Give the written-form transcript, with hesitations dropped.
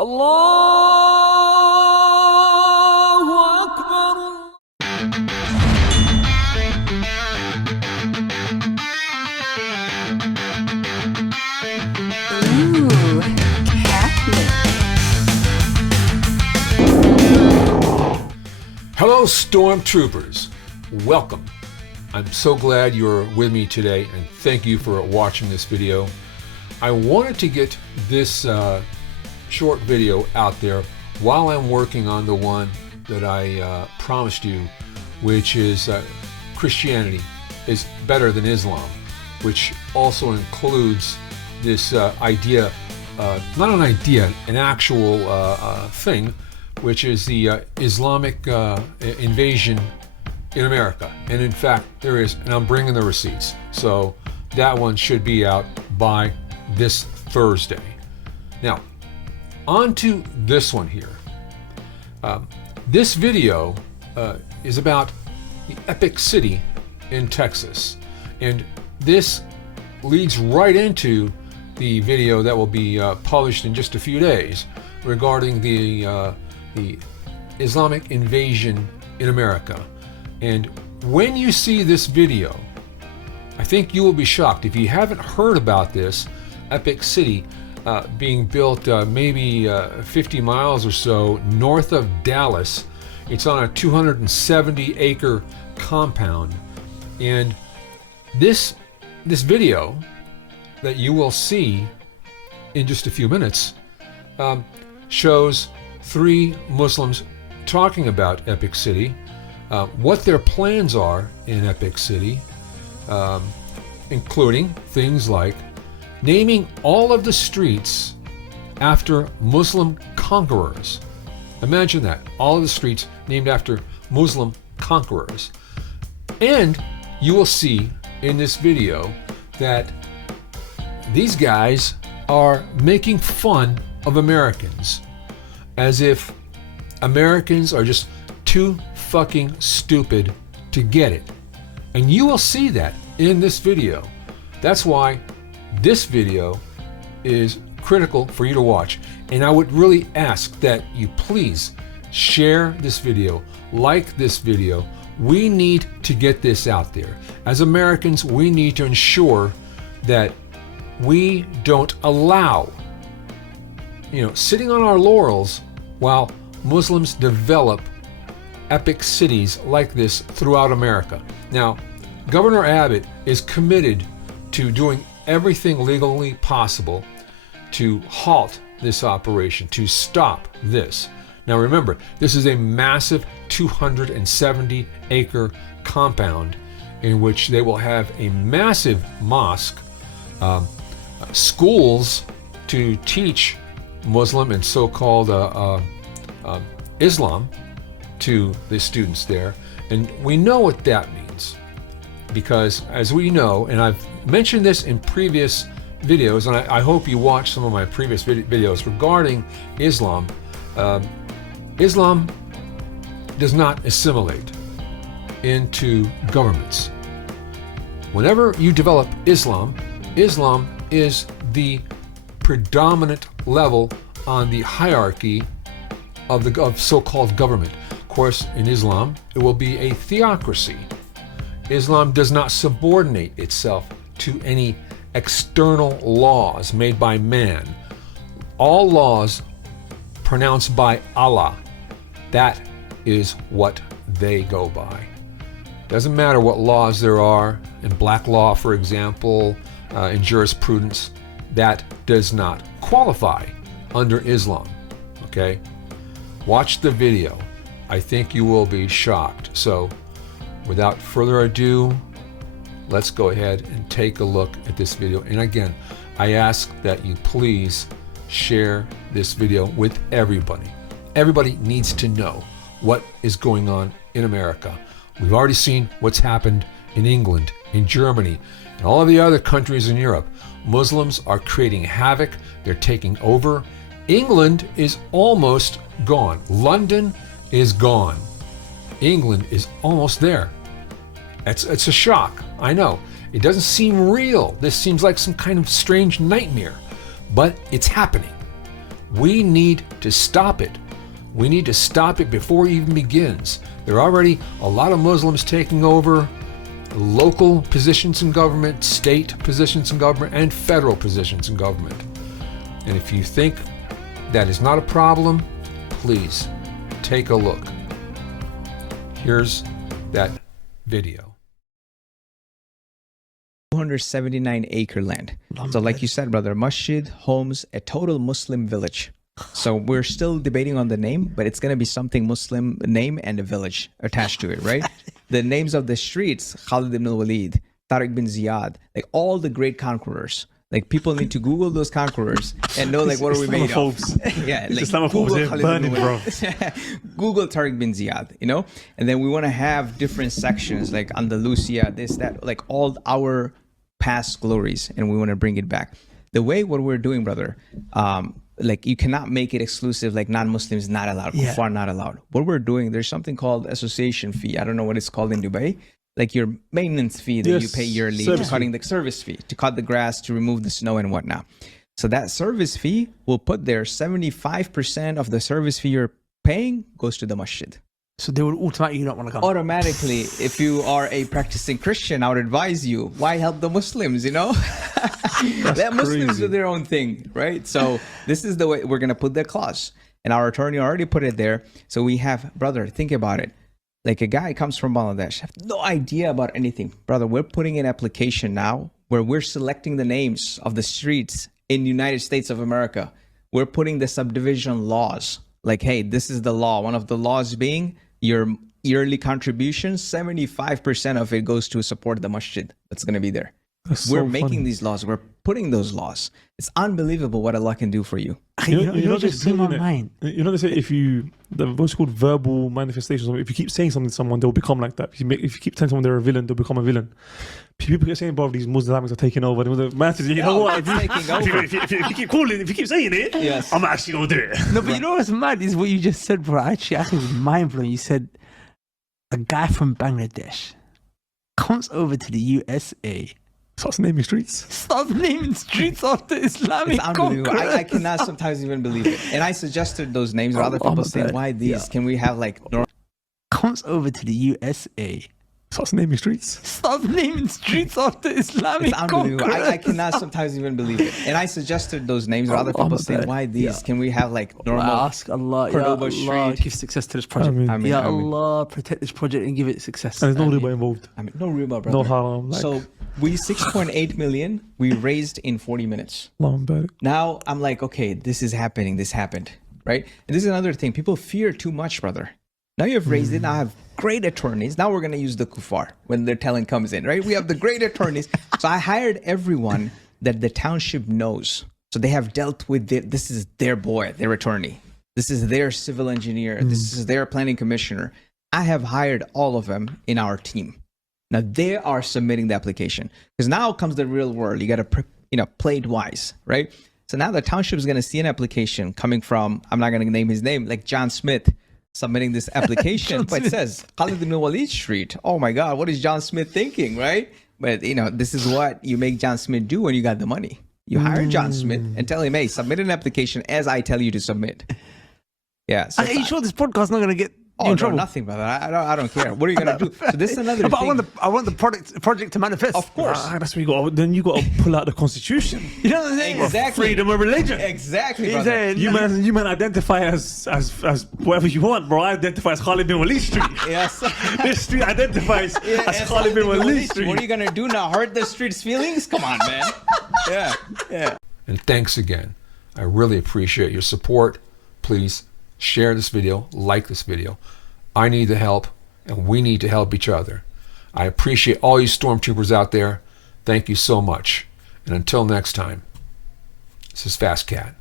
Allahu Akbar. Ooh, Catholic. Hello, Stormtroopers. Welcome. I'm so glad you're with me today, and thank you for watching this video. I wanted to get this short video out there while I'm working on the one that I promised you, which is Christianity is better than Islam, which also includes this idea, not an idea, an actual thing, which is the Islamic invasion in America. And in fact, there is, and I'm bringing the receipts. So that one should be out by this Thursday. Now, on to this one here. This video is about the Epic City in Texas. And this leads right into the video that will be published in just a few days regarding the Islamic invasion in America. And when you see this video, I think you will be shocked. If you haven't heard about this Epic City being built maybe 50 miles or so north of Dallas, it's on a 270-acre compound. And this video that you will see in just a few minutes shows three Muslims talking about Epic City, what their plans are in Epic City, including things like naming all of the streets after Muslim conquerors. Imagine that, all of the streets named after Muslim conquerors. And you will see in this video that these guys are making fun of Americans, as if Americans are just too fucking stupid to get it. And you will see that in this video. That's why this video is critical for you to watch. And I would really ask that you please share this video, like this video. We need to get this out there. As Americans, we need to ensure that we don't allow, sitting on our laurels while Muslims develop epic cities like this throughout America. Now, Governor Abbott is committed to doing everything legally possible to halt this operation, to stop this. Now remember, this is a massive 270-acre compound in which they will have a massive mosque, schools to teach Muslim and so-called Islam to the students there. And we know what that means, because as we know, and I've mentioned this in previous videos, and I hope you watch some of my previous videos regarding Islam. Islam does not assimilate into governments. Whenever you develop Islam, Islam is the predominant level on the hierarchy of so-called government. Of course, in Islam, it will be a theocracy. Islam does not subordinate itself to any external laws made by man. All laws pronounced by Allah, that is what they go by. Doesn't matter what laws there are in black law, for example, in jurisprudence, that does not qualify under Islam. Okay? Watch the video. I think you will be shocked. So, without further ado, let's go ahead and take a look at this video. And again, I ask that you please share this video with everybody. Everybody needs to know what is going on in America. We've already seen what's happened in England, in Germany, and all of the other countries in Europe. Muslims are creating havoc. They're taking over. England is almost gone. London is gone. England is almost there. It's a shock. I know. It doesn't seem real. This seems like some kind of strange nightmare, but it's happening. We need to stop it. We need to stop it before it even begins. There are already a lot of Muslims taking over local positions in government, state positions in government, and federal positions in government. And if you think that is not a problem, please take a look. Here's that video. 279 acre land. So like you said, brother, masjid, homes, a total Muslim village. So we're still debating on the name, but it's going to be something Muslim name and a village attached to it, right? The names of the streets, Khalid ibn al-Walid, Tariq bin Ziyad, like all the great conquerors. Like people need to Google those conquerors and know like what are we made of. Yeah, like Islamophobes, they're burning, bro. Google Tariq bin Ziyad, you know? And then we want to have different sections like Andalusia, this, that, like all our past glories, and we want to bring it back. The way what we're doing, brother, like you cannot make it exclusive, like non-Muslims not allowed, kuffar not allowed. What we're doing, there's something called association fee. I don't know what it's called in Dubai. Like your maintenance fee that you pay yearly, to cutting the service fee, to cut the grass, to remove the snow and whatnot. So that service fee will put there 75% of the service fee you're paying goes to the masjid. So they would automatically not want to come. Automatically, if you are a practicing Christian, I would advise you, why help the Muslims, you know? Let Muslims do their own thing, right? So this is the way we're going to put that clause. And our attorney already put it there. So we have, brother, think about it. Like a guy comes from Bangladesh, have no idea about anything. Brother, we're putting an application now where we're selecting the names of the streets in the United States of America. We're putting the subdivision laws. Like, hey, this is the law. One of the laws being your yearly contribution, 75% of it goes to support the masjid that's going to be there. We're making these laws. We're putting those laws. It's unbelievable what Allah can do for you. You know, just blew my mind. You know, they say if you, what's called verbal manifestations, if you keep saying something to someone, they'll become like that. If you keep telling someone they're a villain, they'll become a villain. People get saying, bro, these Muslims are taking over. The masses, you know what? It's taking over. If you keep calling, if you keep saying it, yes, I'm actually going to do it. No, but you know what's mad is what you just said, bro. Actually, I think it was mind blowing. You said a guy from Bangladesh comes over to the USA. Starts naming streets. Stop naming streets after Islamic It's unbelievable. conquerors. I cannot sometimes even believe it. And I suggested those names, or other people saying, why these? Yeah. Can we have like... Comes over to the USA. Starts naming streets. Stop naming streets after Islamic It's unbelievable. conquerors. I cannot sometimes even believe it. And I suggested those names, or other people saying, why these? Yeah. Can we have like normal... I ask Allah, Ya Allah, give success to this project. Ya Allah, protect this project and give it success. And there's no riba involved. No riba, brother. No haram. Like... So we 6.8 million we raised in 40 minutes. Now I'm like, okay, this is happening. This happened, right? And this is another thing. People fear too much, brother. Now you have raised it. Now I have great attorneys. Now we're going to use the kuffar when their talent comes in, right? We have the great attorneys. So I hired everyone that the township knows. So they have dealt with this is their boy, their attorney. This is their civil engineer. This is their planning commissioner. I have hired all of them in our team. Now they are submitting the application, because now comes the real world. You got to, play it wise, right? So now the township is going to see an application coming from, I'm not going to name his name, like John Smith submitting this application, but it says Khalid ibn Walid Street. Oh my God, what is John Smith thinking, right? But this is what you make John Smith do when you got the money. You hire John Smith and tell him, hey, submit an application as I tell you to submit. Yeah. So are you sure this podcast is not going to get... Oh, no, nothing, brother. I don't care. What are you gonna do? So this is another thing. I want the project to manifest. Of course. That's what you got. Then you got to pull out the constitution. You know what I'm saying? Exactly. Freedom of religion. Exactly, brother. You man identify as whatever you want, bro. I identify as Khalid bin Walid Street. Yes. This street identifies as Khalid bin Walid Street. What are you gonna do now? Hurt the street's feelings? Come on, man. Yeah. And thanks again. I really appreciate your support. Please share this video, like this video. I need the help, and we need to help each other. I appreciate all you stormtroopers out there. Thank you so much. And until next time, this is Fast Cat.